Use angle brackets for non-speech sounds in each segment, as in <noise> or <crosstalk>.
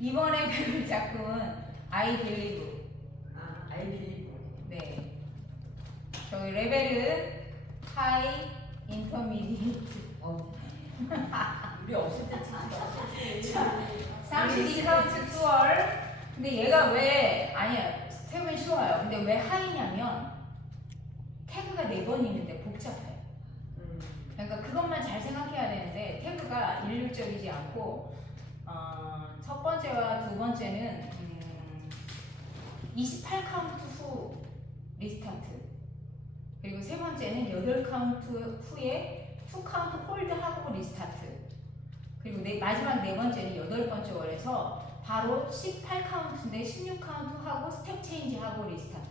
이번에 배울 작품은 I Believe. 아, 아이들이 네. 저희 레벨은 High, Intermediate. 어. <laughs> 우리 없을 때 진짜 32카운트 투얼. 근데 얘가 왜 아니야 태우면 쉬워요. 근데 왜 하이냐면 태그가 네 번 있는데 복잡해요. 음. 그러니까 그것만 잘 생각해야 되는데 태그가 일률적이지 않고 어, 첫 번째와 두 번째는 음, 28카운트 후 리스타트 그리고 세 번째는 8카운트 후에 2카운트 홀드하고 리스타트 그리고 네, 마지막 네 번째는 여덟 번째 월에서 바로 18카운트인데 16카운트 하고 스텝 체인지 하고 리스타트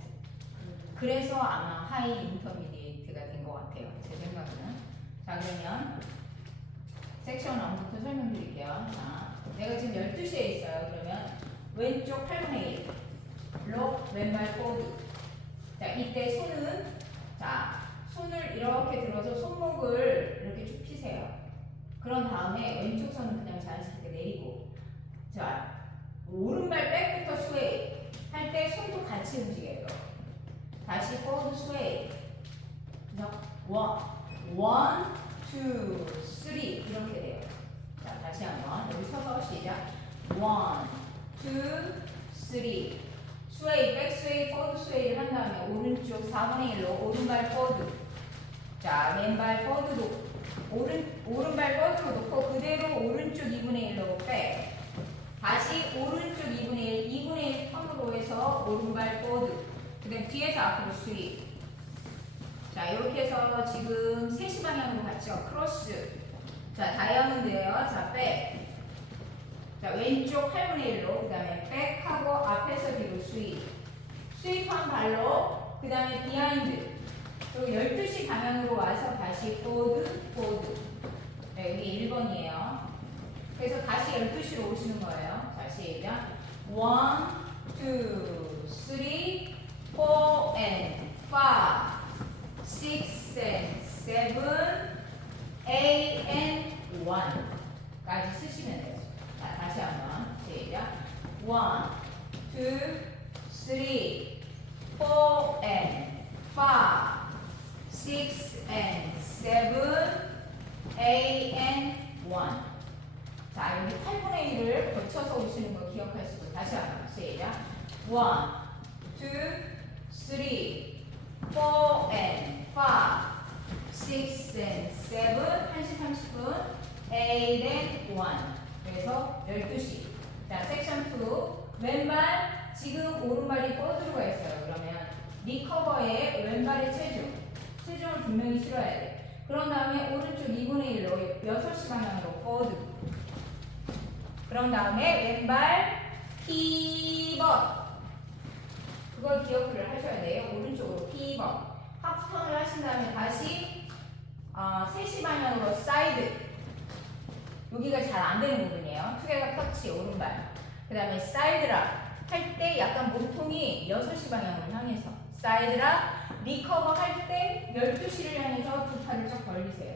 그래서 아마 하이 인터미디에이트가 된 것 같아요. 제 생각에는. 자, 그러면 섹션 1부터 설명드릴게요. 자, 내가 지금 12시에 있어요. 그러면 왼쪽 8분의 1. 로 왼발 포드. 자, 이때 손은 자, 손을 이렇게 들어서 손목을 이렇게 쭉 피세요. 그런 다음에 왼쪽 손은 그냥 자연스럽게 내리고 자, 오른발 백부터 스웨이 할 때 손도 같이 움직여요. 다시 forward sway. 그래서 one, one, two, three 이렇게 돼요. 자, 다시 한번 여기 서서 시작. one, two, three. sway, forward sway를 한 다음에 오른쪽 4분의 1로 오른발 forward. 자, 왼발 놓고 오른 오른발 forward로 놓고 그대로 오른쪽 2분의 1로 back. 다시 오른쪽 2분의 1, 2분의 1 턴으로 해서 오른발 forward. 그 다음 뒤에서 앞으로 스윗. 자, 이렇게 해서 지금 3시 방향으로 갔죠. 크로스. 자, 다이아몬드예요. 자, 백. 자, 왼쪽 8분의 1로. 그 다음에 백하고 앞에서 뒤로 스윗. 스윗한 발로. 그 다음에 비하인드. 그리고 12시 방향으로 와서 다시 포드, 포드. 네, 여기 1번이에요. 그래서 다시 12시로 오시는 거예요. 자, 시작. 1, 2, 3, four and five, six and seven, 1까지 쓰시면 돼요. 자, 다시 한번 시작. 1, 2, 3, 4 and 5, 6 and 7, 8 and 1. 자, 여기 8분의 1을 거쳐서 오시는 거 기억하시고 다시 한번 시작. 1, 2, 3, 4 and 5, 6 and 7, 1시 30분 eight and one. 그래서 12시. 자, 섹션 2. 왼발, 지금 오른발이 뻗으로가 있어요. 그러면 리커버의 왼발의 체중. 체중을 분명히 실어야 돼. 그런 다음에 오른쪽 2분의 1로 6시 방향으로 포드. 그런 다음에 왼발 피벗. 그걸 기억을 하셔야 돼요. 오른쪽으로 피벗. 하프턴을 하신 다음에 다시 어, 3시 방향으로 사이드. 여기가 잘 안 되는 부분이에요. 투게가 터치 오른발. 그 다음에 사이드락 할 때 약간 몸통이 6시 방향으로 향해서 사이드락 리커버 할 때 12시를 향해서 두 팔을 쭉 벌리세요.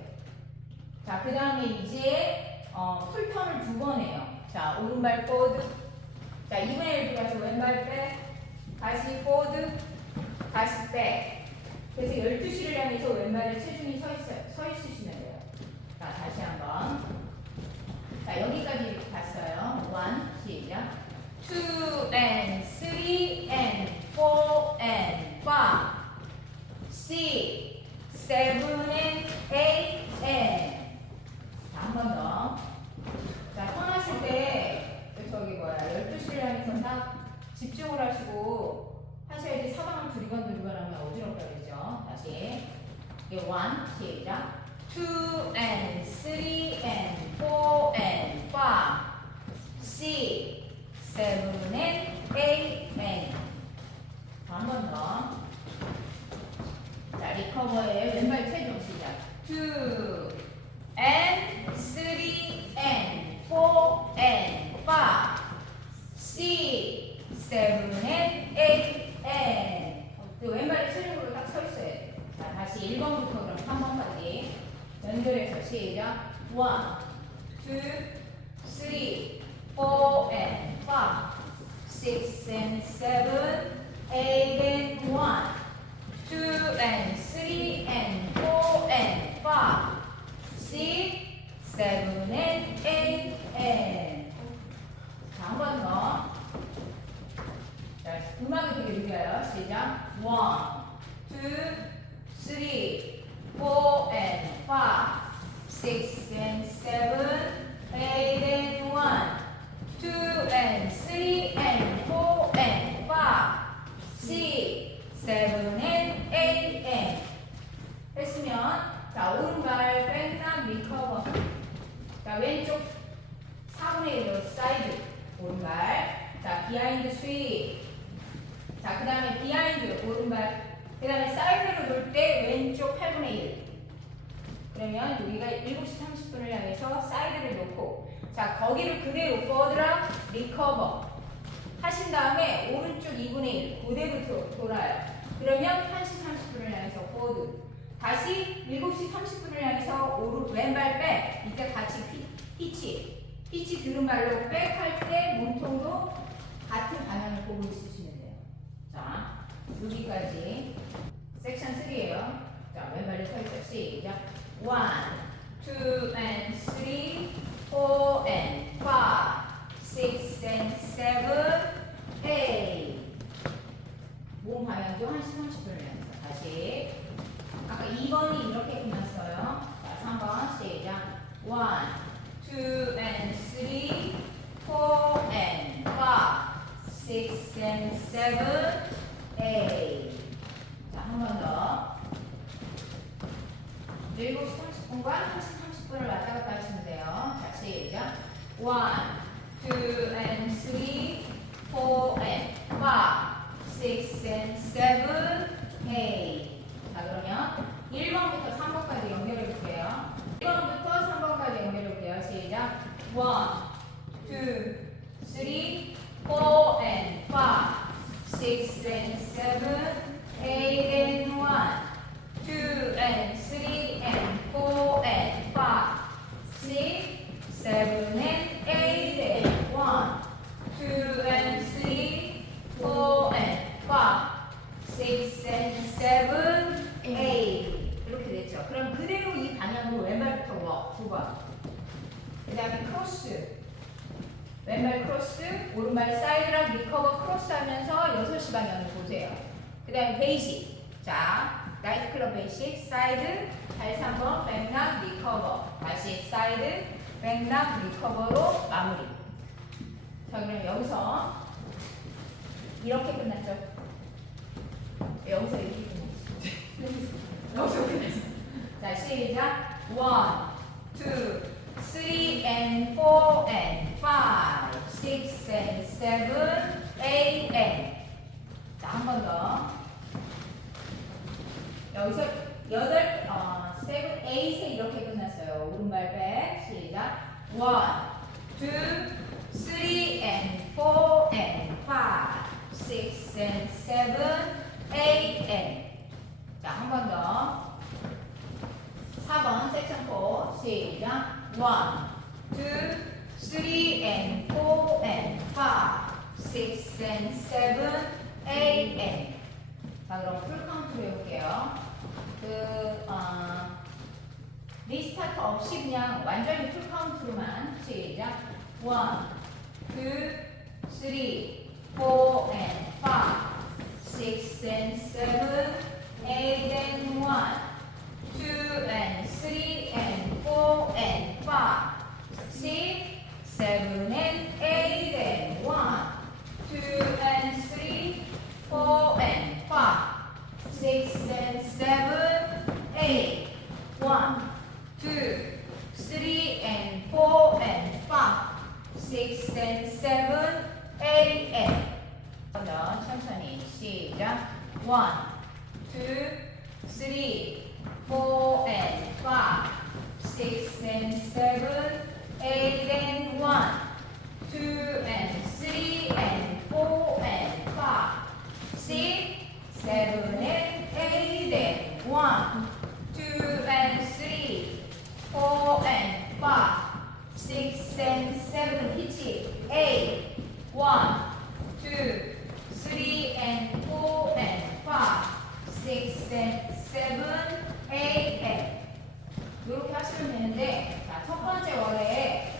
자, 그 다음에 이제 어, 풀턴을 두 번 해요. 자, 오른발 포드. 자, 2분의 1 들어가서 왼발 백. 다시 포드. 다시 백. 그래서 12시를 향해서 왼발에 체중이 서, 있어요. 서 있으시면 돼요. 자, 다시 한번. 자, 여기까지 갔어요. 1, 시작. 2 and 3 and 4 and 5, 6, 7 and 8 and 자, 한번 더. 자, 턴하실 때, 저기 뭐야, 12시를 향해서 딱 집중을 하시고 하셔야지 사방을 두리번 두리번 하면 어지럽다 그러죠. 다시. 이게 1, 시작. 2 and 3 and 4 and 5, 6, 7 and 8 and 자, 한번 더. 자, 리커버의 왼발 체중 시작. 2 and 3 and 4 and 5 6 7 and 8 and 그 왼발이 체중으로 딱 서 있어야 돼. 자, 다시 1번부터 그럼 3번까지 연결해서 시작. 1 2 3 4 and five, six and seven, eight and one, two and three and four and five, six, seven and eight and 자, 한 번 더. 자, 음악이 되게 느려요. 시작. One, two, three, four and five, six and seven, eight and one, two and three and four and five, six, seven and eight and 했으면 자 오른발 백락 리커버 자 왼쪽 4분의 1로 사이드 오른발 자 비하인드 스윗 자그 다음에 비하인드 오른발 그 다음에 사이드로 돌 때 왼쪽 8분의 1 그러면 여기가 7시 30분을 향해서 사이드를 놓고 자 거기를 그대로 포드랑 리커버. 하신 다음에 오른쪽 2분의 1 그대로 도- 돌아요. 그러면 1시 30분을 향해서 포드. 다시 7시 30분을 향해서 오른 왼발 백 이때 같이 피, 피치. 피치 들은 발로 백 할 때 몸통도 같은 방향을 보고 있으시면 돼요. 자 여기까지. 섹션 3예요. 자 왼발을 펴있어 시작. 1 2 and 3 4 and 5 6 and 7 8 몸 방향도 1시 30분을 향해서 다시 아까 2번이 이렇게 끝났어요. 자, 3번 시작. 1, 2 and 3, 4 and 5, 6 and 7, 8. 자, 한번 더. 7시 30분과 1시 30분을 왔다 갔다 하시면 돼요. 자, 시작. 1, 2 and 3, 4 and 5, 6 and 7, 8. 자 그러면 1번부터 3번까지 연결해 볼게요. 1번부터 3번까지 연결해 볼게요. 시작. 1, 2, 3, 4 and 5, 6 and 7, 8 and 1, 2 and 3 and 4 and 5, 6, 7 and 8 and 1, 2 and 3, 4 and 5, 6 and 7, 8 이렇게 됐죠. 그럼 그대로 이 방향으로 왼발부터 번. 그 다음에 크로스. 왼발 크로스, 오른발 사이드랑 리커버 크로스 하면서 6시 방향을 보세요. 그 다음에 베이식. 자, 나이트클럽 베이식, 사이드, 다시 한번 백락 리커버. 다시 사이드, 백락 리커버로 마무리. 자, 그럼 여기서 이렇게 끝났죠. 여기서 이렇게 끝났어. <laughs> 여기서 끝났어. 자, 시작. 1, 2, 3 and 4 and 5, 6 and 7, 8 and 자, 한 번 더. 여기서 여덟, 어, 세븐, 에잇에 이렇게 끝났어요. 오른발 백, 시작. 1, 2, 3 and 4 and 5, 6 and 7, 8 and 자, 한 번 더. 4번 섹션 4 시작. 1 2 3 and 4 and 5 6 and 7 8 and 자 그럼 풀 카운트로 해볼게요. 그 어, 리스타트 없이 그냥 완전히 풀 카운트로만 시작. 1 2 3 4 and 5 6 and 7 8 A, N. 이렇게 하시면 되는데, 첫 번째 월에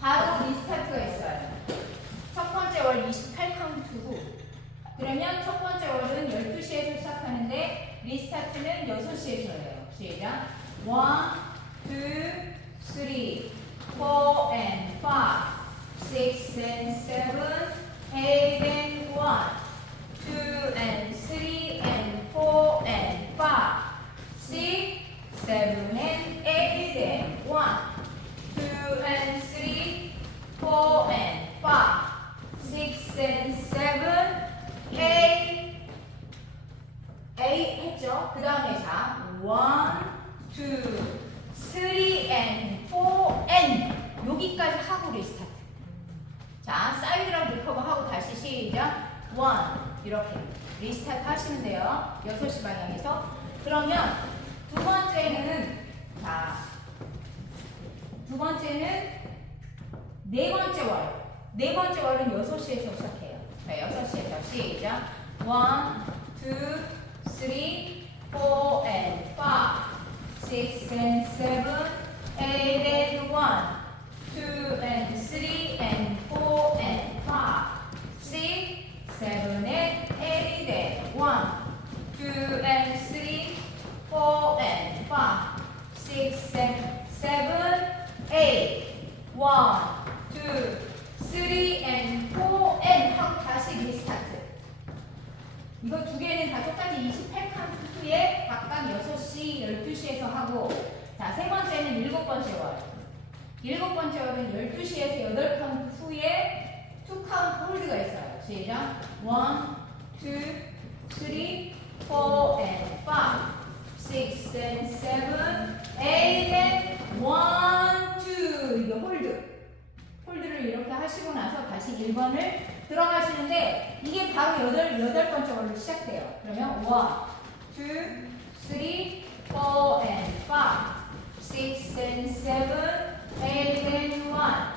바로 리스타트가 있어요. 첫 번째 월 28카운트고, 그러면 첫 번째 월은 12시에서 시작하는데, 리스타트는 6시에서 해요. 시작. 1, 2, 3, 4, and 시 시작. 1 이렇게 리스타트 하시면 돼요. 6시 방향에서. 그러면 두 번째는 자, 두 번째는 네 번째 월. 네 번째 월은 6시에서 시작해요. 자, 6시에서 시작. 1, 2, 3, 4 and 5, 6 and 7, 8 and 1, 2 and 3 and 4 and 5, 6, 7 and 8 and 1, 2 and 3, 4 and 5, 6 and 7, 8, 1, 2, 3 and 4 and 하고 다시 리스타트. 이거 두 개는 다 똑같이 28카운트 후에 각각 6시, 12시에서 하고 자, 세 번째는 일곱 번째 월. 일곱 번째 월은 12시에서 8카운트 후에 2카운트 홀드가 있어요. 시작. 1, 2, 3, 4 and 5, 6 and 7, 8 and 1, 2 이거 홀드. 홀드를 이렇게 하시고 나서 다시 1번을 들어가시는데 이게 바로 여덟, 여덟 번째 월로 시작돼요. 그러면 1, 2, 3, 4 and 5, 6 and 7, 8 and 1,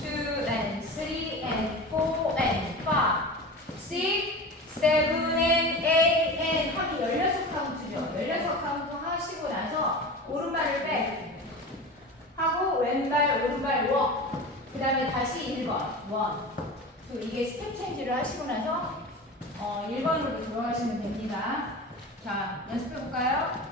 2 and 3 and 4 and 5, 6, 7 and 8 and 하면 16카운트죠. 16카운트 하시고 나서 오른발을 백 하고 왼발 오른발 워. 그 다음에 다시 1번 원. 또 이게 스텝 체인지를 하시고 나서 어, 1번으로 들어가시면 됩니다. 자, 연습해 볼까요?